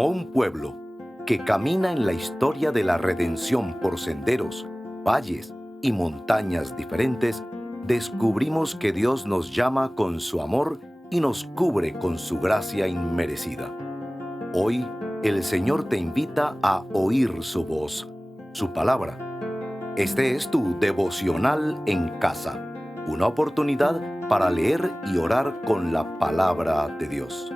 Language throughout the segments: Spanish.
Como un pueblo que camina en la historia de la redención por senderos, valles y montañas diferentes, descubrimos que Dios nos llama con su amor y nos cubre con su gracia inmerecida. Hoy, el Señor te invita a oír su voz, su palabra. Este es tu devocional en casa, una oportunidad para leer y orar con la palabra de Dios.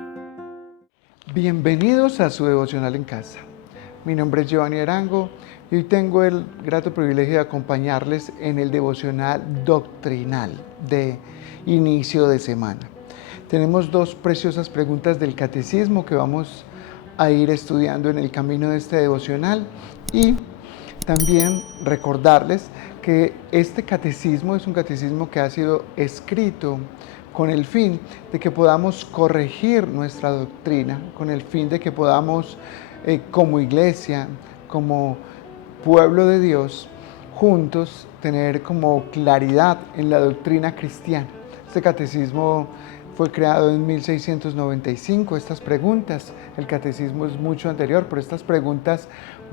Bienvenidos a su devocional en casa. Mi nombre es Giovanni Arango y hoy tengo el grato privilegio de acompañarles en el devocional doctrinal de inicio de semana. Tenemos dos preciosas preguntas del catecismo que vamos a ir estudiando en el camino de este devocional y también recordarles que este catecismo es un catecismo que ha sido escrito con el fin de que podamos corregir nuestra doctrina, con el fin de que podamos, como iglesia, como pueblo de Dios, juntos tener como claridad en la doctrina cristiana. Este catecismo fue creado en 1695. Estas preguntas, el catecismo es mucho anterior, pero estas preguntas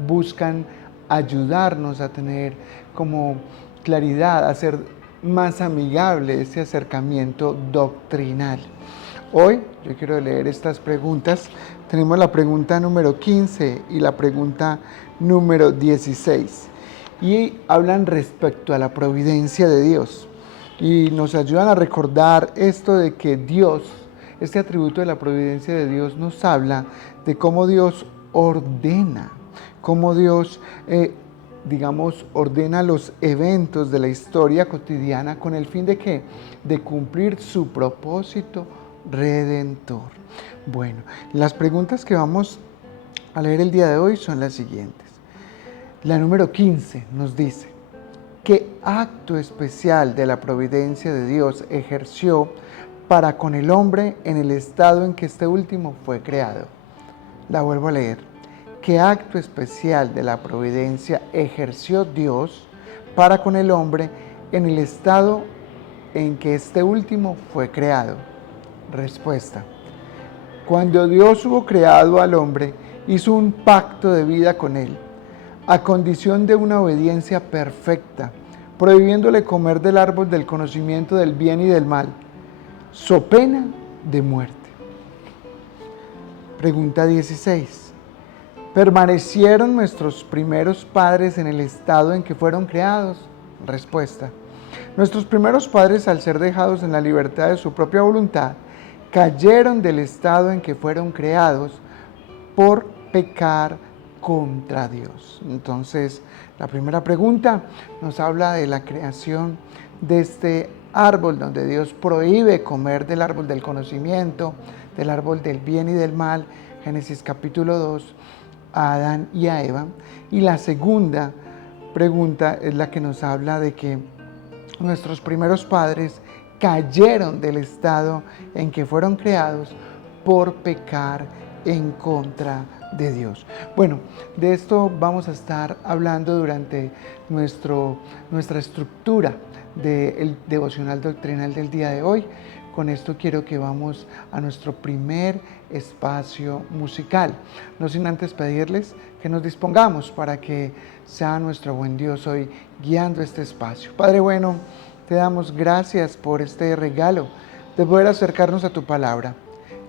buscan ayudarnos a tener como claridad, a ser más amigable ese acercamiento doctrinal. Hoy yo quiero leer estas preguntas. Tenemos la pregunta número 15 y la pregunta número 16 y hablan respecto a la providencia de Dios y nos ayudan a recordar esto de que Dios, este atributo de la providencia de Dios nos habla de cómo Dios ordena, cómo Dios ordena los eventos de la historia cotidiana con el fin de ¿qué? De cumplir su propósito redentor. Bueno, las preguntas que vamos a leer el día de hoy son las siguientes. La número 15 nos dice: ¿qué acto especial de la providencia de Dios ejerció para con el hombre en el estado en que este último fue creado? La vuelvo a leer. ¿Qué acto especial de la providencia ejerció Dios para con el hombre en el estado en que este último fue creado? Respuesta: cuando Dios hubo creado al hombre, hizo un pacto de vida con él, a condición de una obediencia perfecta, prohibiéndole comer del árbol del conocimiento del bien y del mal, so pena de muerte. Pregunta 16. ¿Permanecieron nuestros primeros padres en el estado en que fueron creados? Respuesta: nuestros primeros padres, al ser dejados en la libertad de su propia voluntad, cayeron del estado en que fueron creados por pecar contra Dios. Entonces, la primera pregunta nos habla de la creación de este árbol donde Dios prohíbe comer del árbol del conocimiento, del árbol del bien y del mal, Génesis capítulo 2, a Adán y a Eva. Y la segunda pregunta es la que nos habla de que nuestros primeros padres cayeron del estado en que fueron creados por pecar en contra de Dios. Bueno, de esto vamos a estar hablando durante nuestra estructura del devocional doctrinal del día de hoy. Con esto quiero que vamos a nuestro primer espacio musical. No sin antes pedirles que nos dispongamos para que sea nuestro buen Dios hoy guiando este espacio. Padre bueno, te damos gracias por este regalo de poder acercarnos a tu palabra.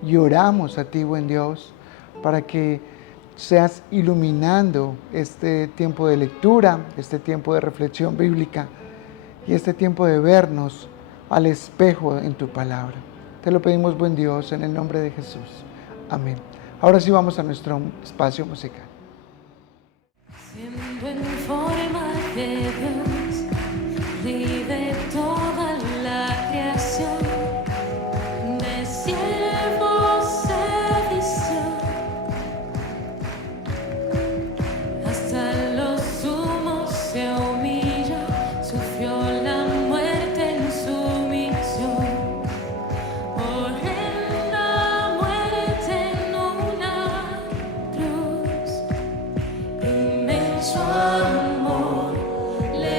Y oramos a ti, buen Dios, para que seas iluminando este tiempo de lectura, este tiempo de reflexión bíblica y este tiempo de vernos al espejo en tu palabra. Te lo pedimos, buen Dios, en el nombre de Jesús. Amén. Ahora sí vamos a nuestro espacio musical. Siendo en forma de Dios, vive toda la creación, de siervo servicio, hasta los sumos se humilló, sufrió la muerte en sumisión, horrenda muerte en una cruz, inmenso amor le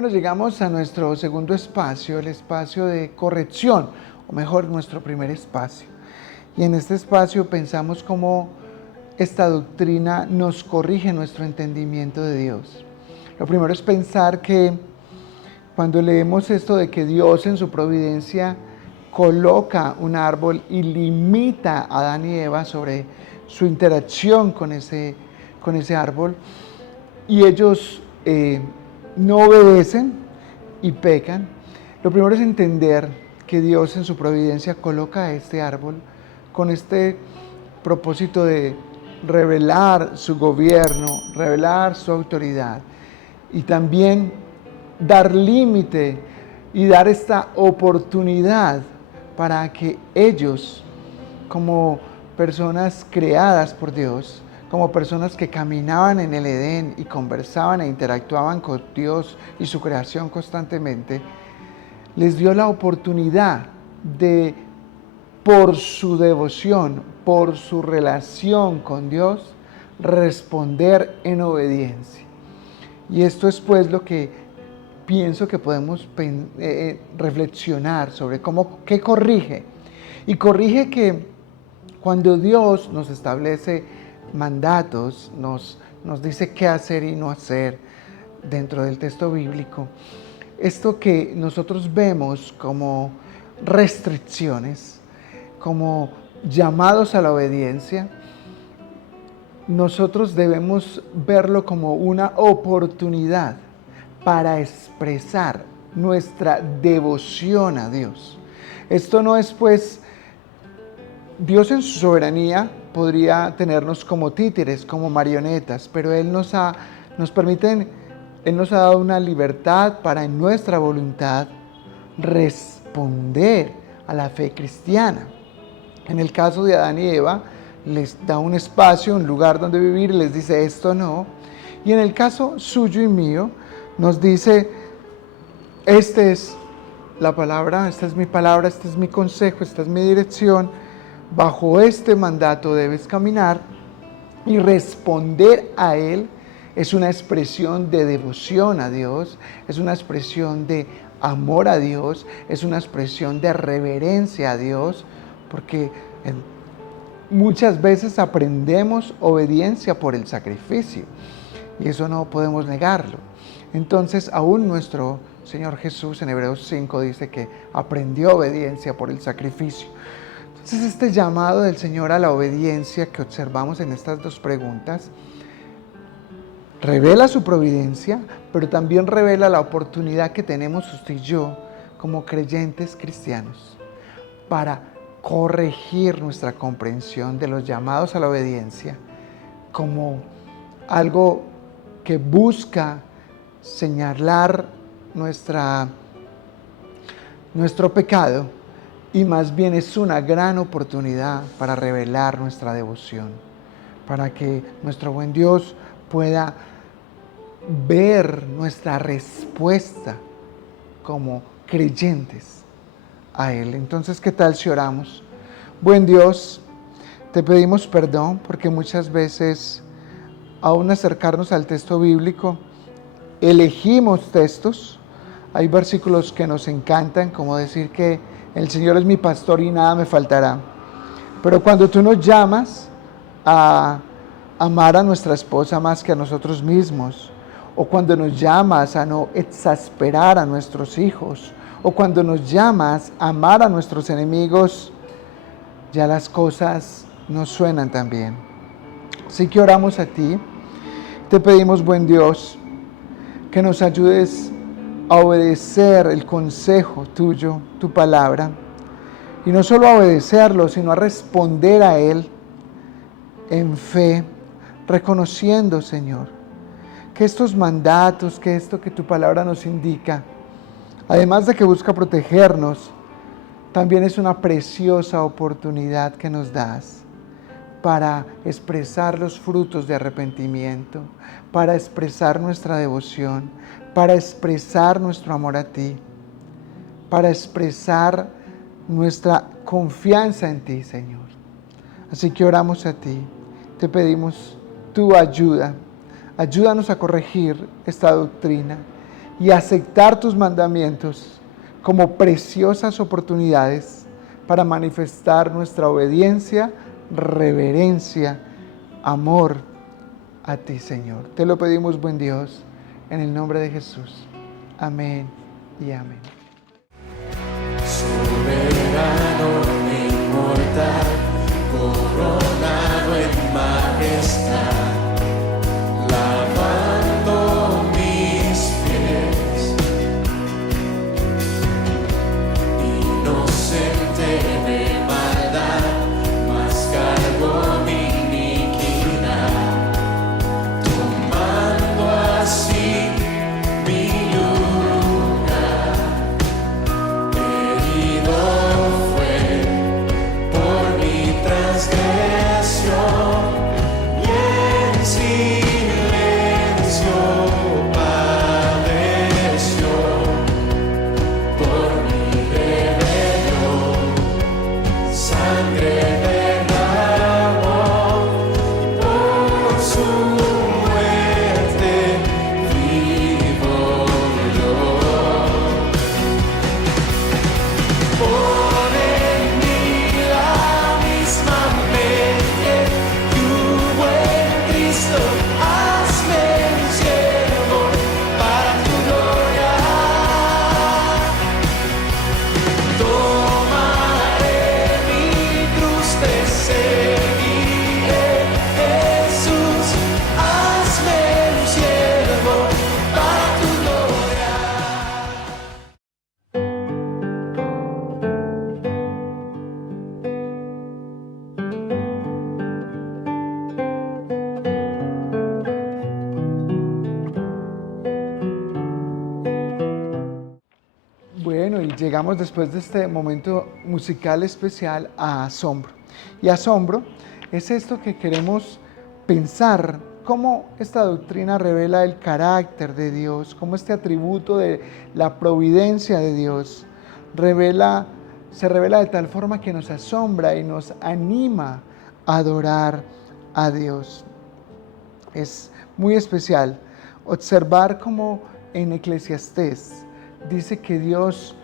Bueno, llegamos a nuestro segundo espacio, el espacio de corrección, o mejor, nuestro primer espacio. Y en este espacio pensamos cómo esta doctrina nos corrige nuestro entendimiento de Dios. Lo primero es pensar que cuando leemos esto de que Dios en su providencia coloca un árbol y limita a Adán y Eva sobre su interacción con ese árbol, y ellos no obedecen y pecan, lo primero es entender que Dios en su providencia coloca este árbol con este propósito de revelar su gobierno, revelar su autoridad y también dar límite y dar esta oportunidad para que ellos, como personas creadas por Dios, como personas que caminaban en el Edén y conversaban e interactuaban con Dios y su creación constantemente, les dio la oportunidad de, por su devoción, por su relación con Dios, responder en obediencia. Y esto es pues lo que pienso que podemos reflexionar sobre qué corrige. Y corrige que cuando Dios nos establece mandatos, nos dice qué hacer y no hacer dentro del texto bíblico, esto que nosotros vemos como restricciones, como llamados a la obediencia, nosotros debemos verlo como una oportunidad para expresar nuestra devoción a Dios. Esto no es pues, Dios en su soberanía podría tenernos como títeres, como marionetas, pero Él nos ha dado una libertad para en nuestra voluntad responder a la fe cristiana. En el caso de Adán y Eva, les da un espacio, un lugar donde vivir, les dice esto no. Y en el caso suyo y mío, nos dice, esta es la palabra, esta es mi palabra, este es mi consejo, esta es mi dirección. Bajo este mandato debes caminar y responder a Él. Es una expresión de devoción a Dios, es una expresión de amor a Dios, es una expresión de reverencia a Dios, porque muchas veces aprendemos obediencia por el sacrificio y eso no podemos negarlo. Entonces, aún nuestro Señor Jesús en Hebreos 5 dice que aprendió obediencia por el sacrificio. Entonces, este llamado del Señor a la obediencia que observamos en estas dos preguntas revela su providencia, pero también revela la oportunidad que tenemos usted y yo como creyentes cristianos para corregir nuestra comprensión de los llamados a la obediencia como algo que busca señalar nuestro pecado, y más bien es una gran oportunidad para revelar nuestra devoción, para que nuestro buen Dios pueda ver nuestra respuesta como creyentes a Él. Entonces, ¿qué tal si oramos? Buen Dios, te pedimos perdón porque muchas veces, aún acercarnos al texto bíblico, elegimos textos. Hay versículos que nos encantan, como decir que el Señor es mi pastor y nada me faltará. Pero cuando tú nos llamas a amar a nuestra esposa más que a nosotros mismos, o cuando nos llamas a no exasperar a nuestros hijos, o cuando nos llamas a amar a nuestros enemigos, ya las cosas no suenan tan bien. Así que oramos a ti, te pedimos, buen Dios, que nos ayudes a obedecer el consejo tuyo, tu palabra, y no solo a obedecerlo, sino a responder a él en fe, reconociendo, Señor, que estos mandatos, que esto que tu palabra nos indica, además de que busca protegernos, también es una preciosa oportunidad que nos das para expresar los frutos de arrepentimiento, para expresar nuestra devoción, para expresar nuestro amor a ti, para expresar nuestra confianza en ti, Señor. Así que oramos a ti, te pedimos tu ayuda. Ayúdanos a corregir esta doctrina y aceptar tus mandamientos como preciosas oportunidades para manifestar nuestra obediencia, reverencia, amor a ti, Señor. Te lo pedimos, buen Dios, en el nombre de Jesús. Amén y amén. Soberano e inmortal, coronado en majestad, lavando mis pies, inocente de maldad, mas cargó mi iniquidad, tomando así mi lugar. Herido fue por mi transgresión, y en silencio padeció por mi rebelión. Sangre derramó, y por su muerte vivo yo. Pon en mí la misma mente que hubo en Cristo, hazme un siervo para tu gloria. Tomaré mi cruz, te seguiré, Jesús, hazme un siervo para tu gloria. Bueno, y llegamos después de este momento musical especial a asombro. Y asombro es esto que queremos pensar, cómo esta doctrina revela el carácter de Dios, cómo este atributo de la providencia de Dios se revela de tal forma que nos asombra y nos anima a adorar a Dios. Es muy especial observar cómo en Eclesiastés dice que Dios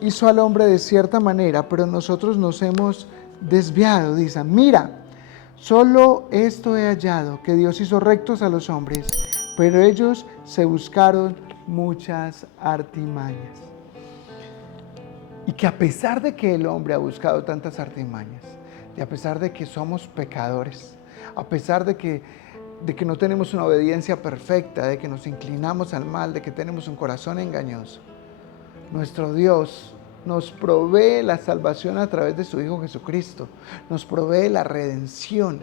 hizo al hombre de cierta manera, pero nosotros nos hemos desviado. Dice, mira, solo esto he hallado, que Dios hizo rectos a los hombres, pero ellos se buscaron muchas artimañas. Y que a pesar de que el hombre ha buscado tantas artimañas, y a pesar de que somos pecadores, a pesar de que no tenemos una obediencia perfecta, de que nos inclinamos al mal, de que tenemos un corazón engañoso, nuestro Dios nos provee la salvación a través de su Hijo Jesucristo, nos provee la redención,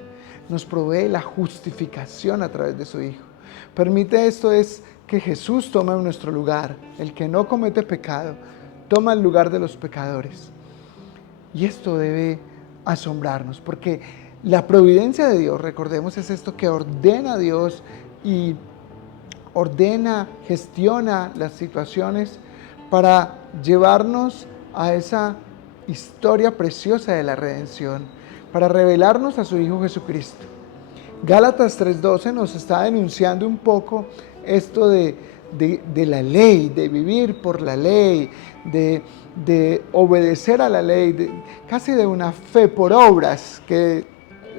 nos provee la justificación a través de su Hijo. Permite esto es que Jesús tome nuestro lugar, el que no comete pecado, toma el lugar de los pecadores. Y esto debe asombrarnos, porque la providencia de Dios, recordemos, es esto que ordena Dios y ordena, gestiona las situaciones para llevarnos a esa historia preciosa de la redención, para revelarnos a su Hijo Jesucristo. Gálatas 3:12 nos está denunciando un poco esto de la ley, de vivir por la ley, de obedecer a la ley, casi de una fe por obras, que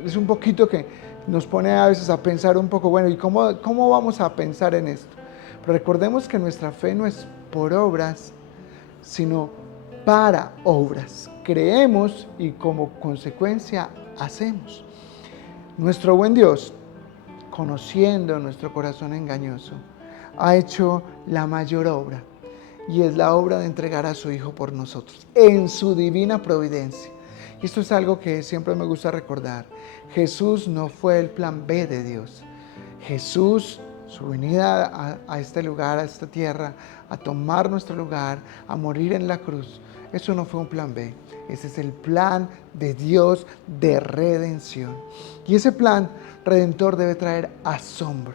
es un poquito que nos pone a veces a pensar un poco, bueno, ¿y cómo vamos a pensar en esto? Pero recordemos que nuestra fe no es por obras, sino para obras. Creemos y como consecuencia hacemos. Nuestro buen Dios, conociendo nuestro corazón engañoso, ha hecho la mayor obra, y es la obra de entregar a su Hijo por nosotros, en su divina providencia. Y esto es algo que siempre me gusta recordar. Jesús no fue el plan B de Dios. Jesús, su venida a este lugar, a esta tierra, a tomar nuestro lugar, a morir en la cruz, eso no fue un plan B. Ese es el plan de Dios de redención. Y ese plan redentor debe traer asombro.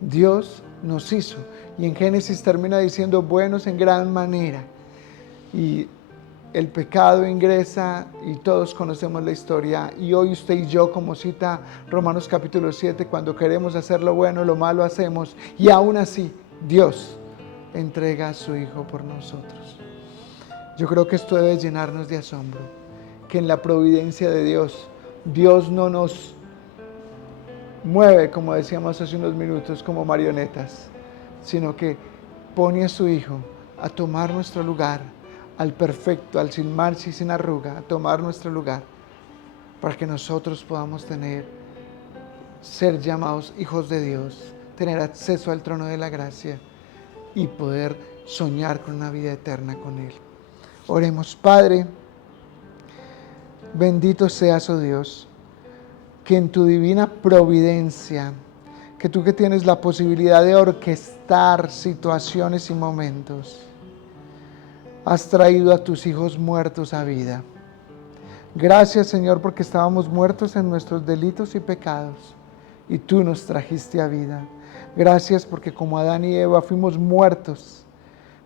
Dios nos hizo, y en Génesis termina diciendo buenos en gran manera. Y el pecado ingresa y todos conocemos la historia, y hoy usted y yo, como cita Romanos capítulo 7, cuando queremos hacer lo bueno, lo malo hacemos, y aún así Dios entrega a su Hijo por nosotros. Yo creo que esto debe llenarnos de asombro, que en la providencia de Dios, Dios no nos mueve, como decíamos hace unos minutos, como marionetas, sino que pone a su Hijo a tomar nuestro lugar, al perfecto, al sin mancha y sin arruga, a tomar nuestro lugar, para que nosotros podamos ser llamados hijos de Dios, tener acceso al trono de la gracia y poder soñar con una vida eterna con Él. Oremos. Padre, bendito seas, oh Dios, que en tu divina providencia, que tú que tienes la posibilidad de orquestar situaciones y momentos, has traído a tus hijos muertos a vida. Gracias, Señor, porque estábamos muertos en nuestros delitos y pecados, y tú nos trajiste a vida. Gracias porque como Adán y Eva fuimos muertos,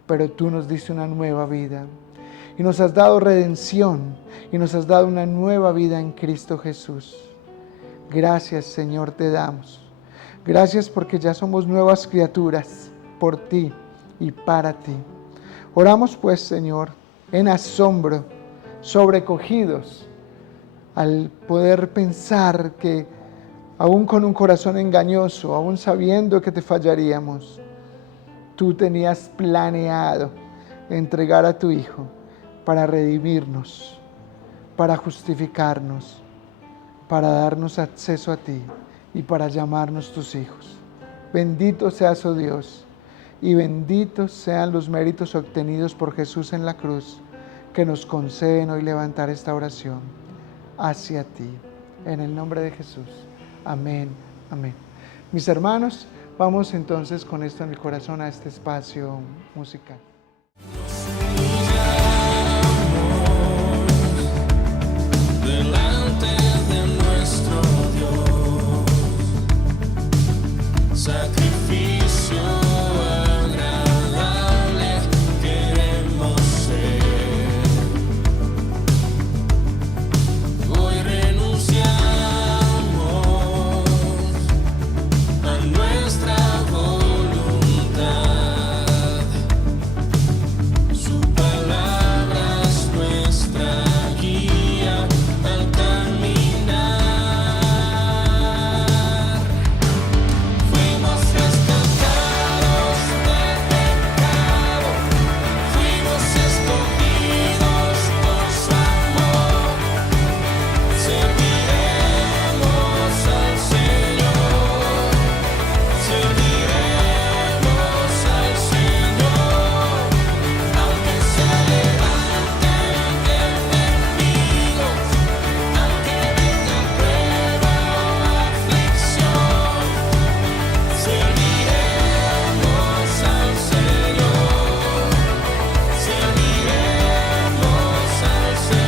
pero tú nos diste una nueva vida. Y nos has dado redención, y nos has dado una nueva vida en Cristo Jesús. Gracias, Señor, te damos. Gracias porque ya somos nuevas criaturas por ti y para ti. Oramos pues, Señor, en asombro, sobrecogidos, al poder pensar que aún con un corazón engañoso, aún sabiendo que te fallaríamos, tú tenías planeado entregar a tu Hijo para redimirnos, para justificarnos, para darnos acceso a ti y para llamarnos tus hijos. Bendito seas, oh Dios, y benditos sean los méritos obtenidos por Jesús en la cruz, que nos conceden hoy levantar esta oración hacia ti. En el nombre de Jesús. Amén, amén. Mis hermanos, vamos entonces con esto en el corazón a este espacio musical. Delante de nuestro Dios, sacrificio agradable queremos ser. Hoy renunciamos a nuestra voluntad. Su palabra es nuestra guía al caminar. Fuimos rescatados del pecado, fuimos escogidos por su amor. Serviremos al Señor, serviremos al Señor, aunque se levanten enemigos, aunque venga prueba o aflicción. Serviremos al Señor, serviremos al Señor.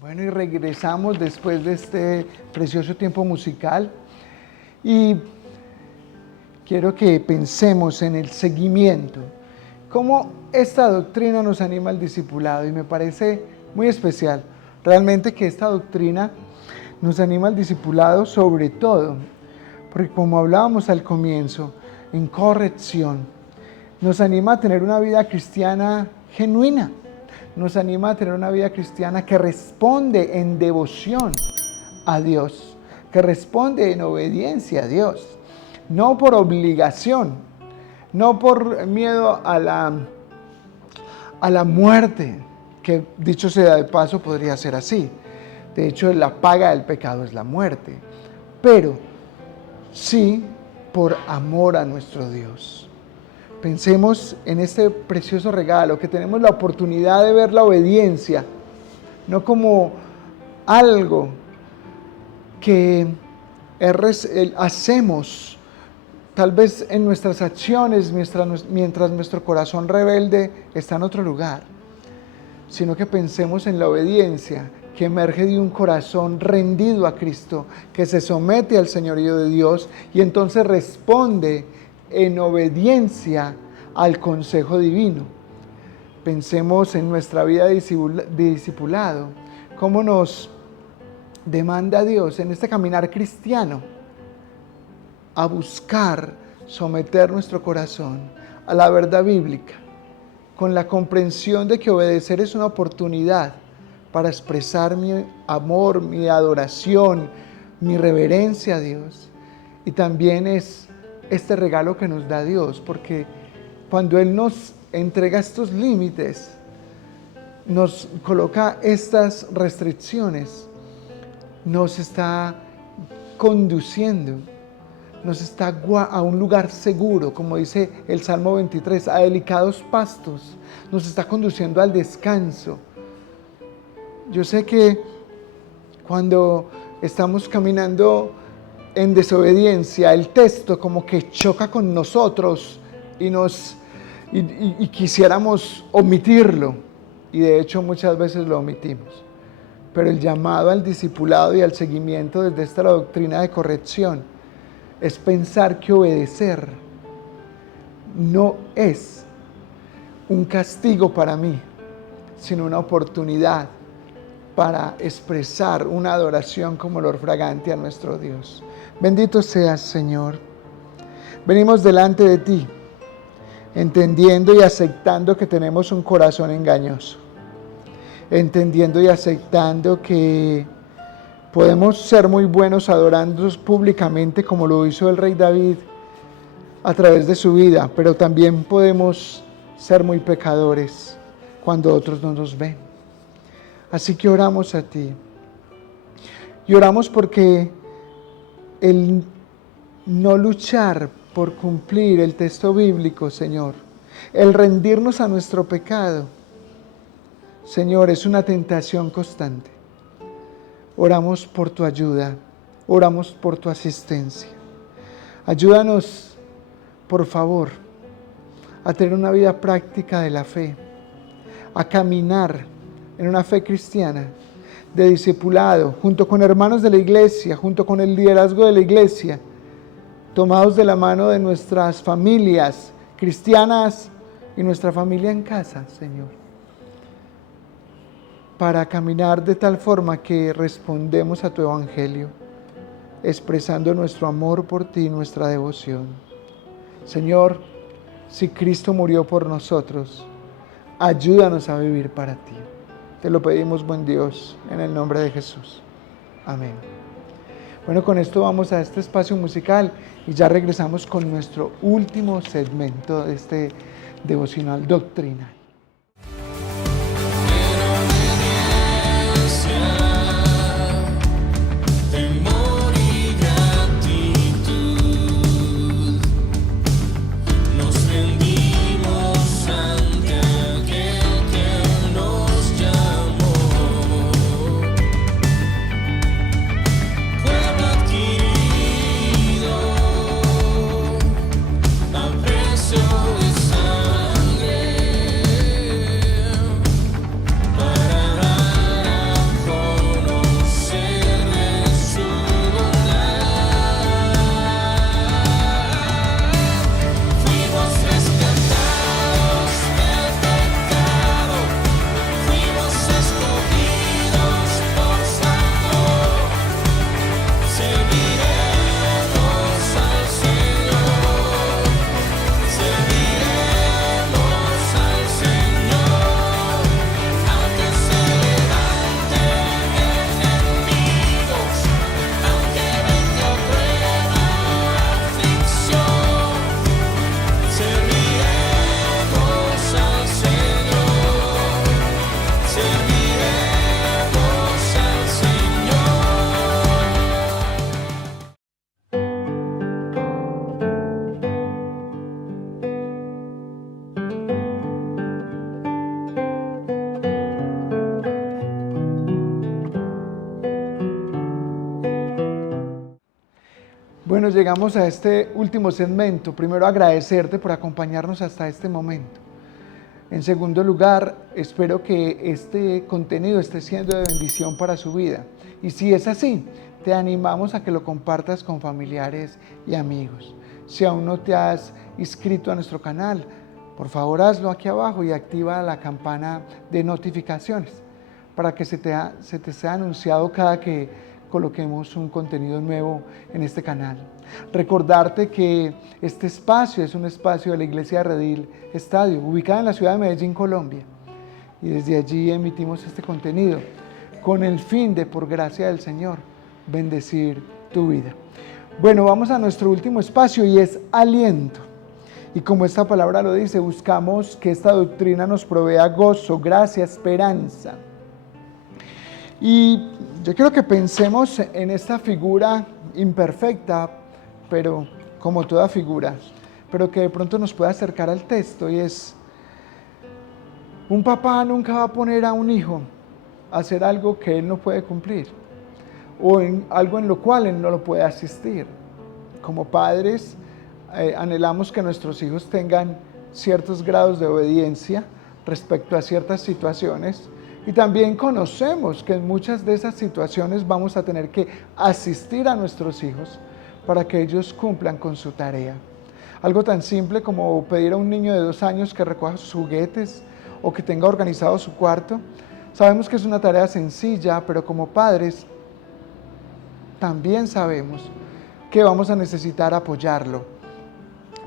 Bueno, y regresamos después de este precioso tiempo musical y quiero que pensemos en el seguimiento, cómo esta doctrina nos anima al discipulado, y me parece muy especial realmente que esta doctrina nos anima al discipulado, sobre todo porque, como hablábamos al comienzo, en corrección, nos anima a tener una vida cristiana genuina, nos anima a tener una vida cristiana que responde en devoción a Dios, que responde en obediencia a Dios, no por obligación, no por miedo a la muerte, que dicho sea de paso podría ser así. De hecho, la paga del pecado es la muerte, pero sí por amor a nuestro Dios. Pensemos en este precioso regalo, que tenemos la oportunidad de ver la obediencia, no como algo que hacemos tal vez en nuestras acciones mientras nuestro corazón rebelde está en otro lugar, sino que pensemos en la obediencia que emerge de un corazón rendido a Cristo, que se somete al señorío de Dios y entonces responde en obediencia al consejo divino. Pensemos en nuestra vida de discipulado, cómo nos demanda Dios en este caminar cristiano a buscar someter nuestro corazón a la verdad bíblica, con la comprensión de que obedecer es una oportunidad para expresar mi amor, mi adoración, mi reverencia a Dios. Y también es este regalo que nos da Dios, porque cuando Él nos entrega estos límites, nos coloca estas restricciones, nos está conduciendo, nos está a un lugar seguro, como dice el Salmo 23, a delicados pastos, nos está conduciendo al descanso. Yo sé que cuando estamos caminando en desobediencia, el texto como que choca con nosotros y quisiéramos omitirlo, y de hecho muchas veces lo omitimos. Pero el llamado al discipulado y al seguimiento desde esta doctrina de corrección es pensar que obedecer no es un castigo para mí, sino una oportunidad para expresar una adoración como olor fragante a nuestro Dios. Bendito seas, Señor. Venimos delante de ti, entendiendo y aceptando que tenemos un corazón engañoso, entendiendo y aceptando que podemos ser muy buenos adorándonos públicamente como lo hizo el rey David a través de su vida, pero también podemos ser muy pecadores cuando otros no nos ven. Así que oramos a ti. Y oramos porque el no luchar por cumplir el texto bíblico, Señor, el rendirnos a nuestro pecado, Señor, es una tentación constante. Oramos por tu ayuda, oramos por tu asistencia. Ayúdanos, por favor, a tener una vida práctica de la fe, a caminar en una fe cristiana, de discipulado, junto con hermanos de la iglesia, junto con el liderazgo de la iglesia, tomados de la mano de nuestras familias cristianas y nuestra familia en casa, Señor, para caminar de tal forma que respondemos a tu evangelio, expresando nuestro amor por ti y nuestra devoción. Señor, si Cristo murió por nosotros, ayúdanos a vivir para ti. Te lo pedimos, buen Dios, en el nombre de Jesús. Amén. Bueno, con esto vamos a este espacio musical y ya regresamos con nuestro último segmento de este devocional doctrinal. Temor y gratitud, nos rendimos ante aquel que nos llamó. Pueblo adquirido a precio de sangre, para dar a conocer de su bondad. Fuimos rescatados del pecado, fuimos escogidos por su amor. Serviremos al Señor, serviremos al Señor, aunque se levanten enemigos, aunque venga prueba o aflicción. Serviremos al Señor, serviremos al Señor. Bueno, llegamos a este último segmento. Primero agradecerte por acompañarnos hasta este momento. En segundo lugar, espero que este contenido esté siendo de bendición para su vida. Y si es así, te animamos a que lo compartas con familiares y amigos. Si aún no te has inscrito a nuestro canal, por favor hazlo aquí abajo y activa la campana de notificaciones para que se te sea anunciado cada que coloquemos un contenido nuevo en este canal. Recordarte que este espacio es un espacio de la Iglesia de Redil Estadio, ubicada en la ciudad de Medellín, Colombia. Y desde allí emitimos este contenido con el fin de, por gracia del Señor, bendecir tu vida. Bueno, vamos a nuestro último espacio y es aliento. Y como esta palabra lo dice, buscamos que esta doctrina nos provea gozo, gracia, esperanza. Y yo quiero que pensemos en esta figura imperfecta, pero como toda figura, pero que de pronto nos pueda acercar al texto, y es: un papá nunca va a poner a un hijo a hacer algo que él no puede cumplir, o en algo en lo cual él no lo puede asistir. Como padres, anhelamos que nuestros hijos tengan ciertos grados de obediencia respecto a ciertas situaciones, y también conocemos que en muchas de esas situaciones vamos a tener que asistir a nuestros hijos para que ellos cumplan con su tarea. Algo tan simple como pedir a un niño de 2 años que recoja sus juguetes o que tenga organizado su cuarto. Sabemos que es una tarea sencilla, pero como padres también sabemos que vamos a necesitar apoyarlo,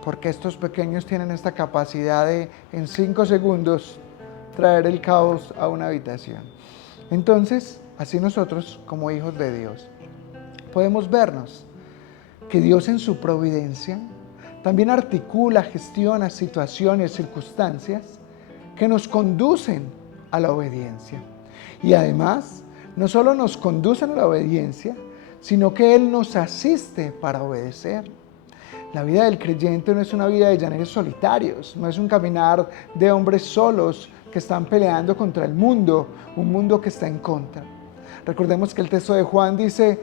porque estos pequeños tienen esta capacidad de, en 5 segundos, traer el caos a una habitación. Entonces, así nosotros, como hijos de Dios, podemos vernos que Dios en su providencia también articula, gestiona situaciones, circunstancias que nos conducen a la obediencia. Y además, no solo nos conducen a la obediencia, sino que Él nos asiste para obedecer. La vida del creyente no es una vida de llaneros solitarios, no es un caminar de hombres solos que están peleando contra el mundo, un mundo que está en contra. Recordemos que el texto de Juan dice: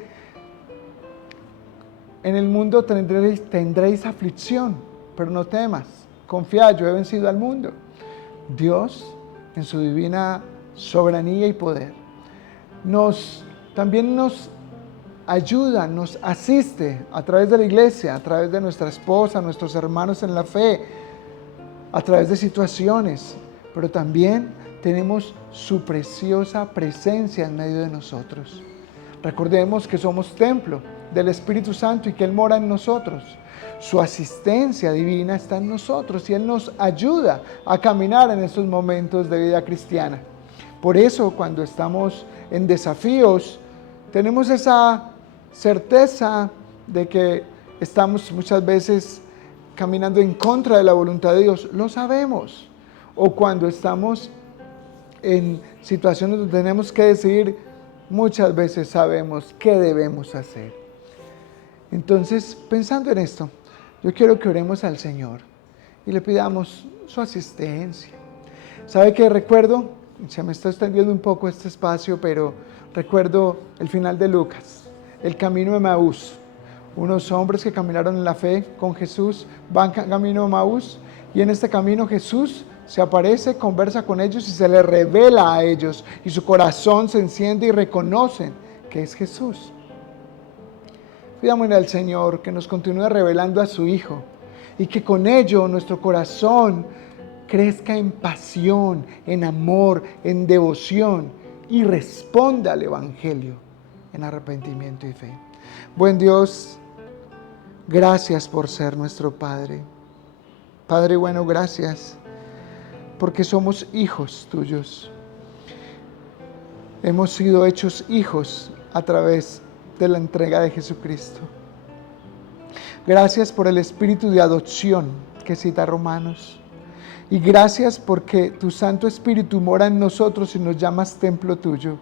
en el mundo tendréis aflicción, pero no temas, confía, yo he vencido al mundo. Dios, en su divina soberanía y poder, también nos ayuda, nos asiste a través de la iglesia, a través de nuestra esposa, nuestros hermanos en la fe, a través de situaciones, pero también tenemos su preciosa presencia en medio de nosotros. Recordemos que somos templo del Espíritu Santo y que Él mora en nosotros. Su asistencia divina está en nosotros y Él nos ayuda a caminar en estos momentos de vida cristiana. Por eso, cuando estamos en desafíos, tenemos esa certeza de que estamos muchas veces caminando en contra de la voluntad de Dios. Lo sabemos. O cuando estamos en situaciones donde tenemos que decidir, muchas veces sabemos qué debemos hacer. Entonces, pensando en esto, yo quiero que oremos al Señor y le pidamos su asistencia. ¿Sabe qué recuerdo? Se me está extendiendo un poco este espacio, pero recuerdo el final de Lucas, el camino de Emaús. Unos hombres que caminaron en la fe con Jesús van camino de Emaús, y en este camino Jesús se aparece, conversa con ellos y se les revela a ellos, y su corazón se enciende y reconocen que es Jesús. Pidámosle al Señor que nos continúe revelando a su Hijo y que con ello nuestro corazón crezca en pasión, en amor, en devoción y responda al Evangelio en arrepentimiento y fe. Buen Dios, gracias por ser nuestro Padre. Padre bueno, gracias porque somos hijos tuyos. Hemos sido hechos hijos a través de la entrega de Jesucristo. Gracias por el espíritu de adopción que cita Romanos. Y gracias porque tu Santo Espíritu mora en nosotros y nos llamas templo tuyo.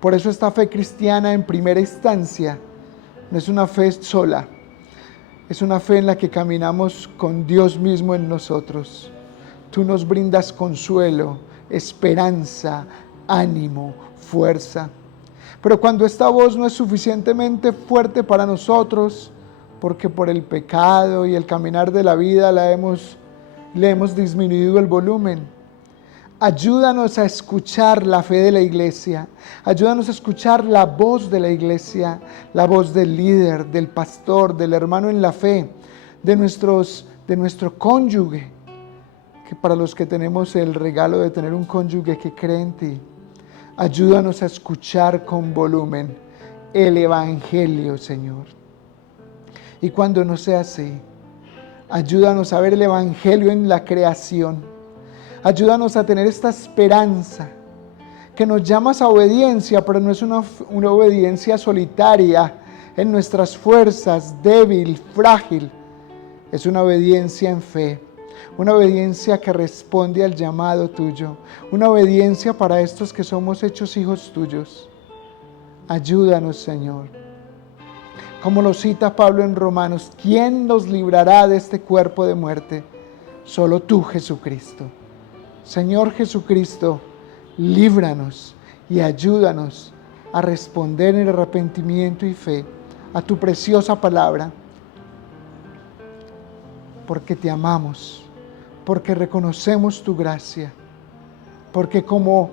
Por eso esta fe cristiana en primera instancia no es una fe sola, es una fe en la que caminamos con Dios mismo en nosotros. Tú nos brindas consuelo, esperanza, ánimo, fuerza. Pero cuando esta voz no es suficientemente fuerte para nosotros, porque por el pecado y el caminar de la vida le hemos disminuido el volumen, Ayúdanos a escuchar la fe de la iglesia. Ayúdanos a escuchar la voz de la iglesia, la voz del líder, del pastor, del hermano en la fe, de nuestro cónyuge, que para los que tenemos el regalo de tener un cónyuge que cree en ti. Ayúdanos a escuchar con volumen el Evangelio, Señor. Y cuando no sea así, ayúdanos a ver el Evangelio en la creación. Ayúdanos a tener esta esperanza que nos llamas a obediencia, pero no es una obediencia solitaria en nuestras fuerzas, débil, frágil. Es una obediencia en fe, una obediencia que responde al llamado tuyo, una obediencia para estos que somos hechos hijos tuyos. Ayúdanos, Señor. Como lo cita Pablo en Romanos, ¿quién nos librará de este cuerpo de muerte? Solo tú, Jesucristo. Señor Jesucristo, líbranos y ayúdanos a responder en arrepentimiento y fe a tu preciosa palabra, porque te amamos, porque reconocemos tu gracia, porque como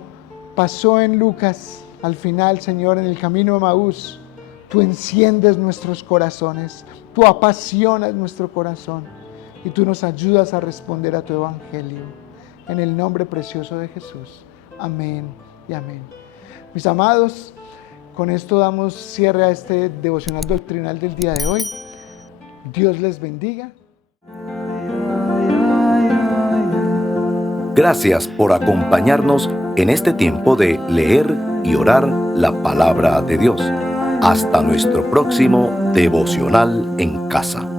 pasó en Lucas al final, Señor, en el camino de Emaús, tú enciendes nuestros corazones, tú apasionas nuestro corazón y tú nos ayudas a responder a tu evangelio. En el nombre precioso de Jesús. Amén y amén. Mis amados, con esto damos cierre a este devocional doctrinal del día de hoy. Dios les bendiga. Gracias por acompañarnos en este tiempo de leer y orar la palabra de Dios. Hasta nuestro próximo devocional en casa.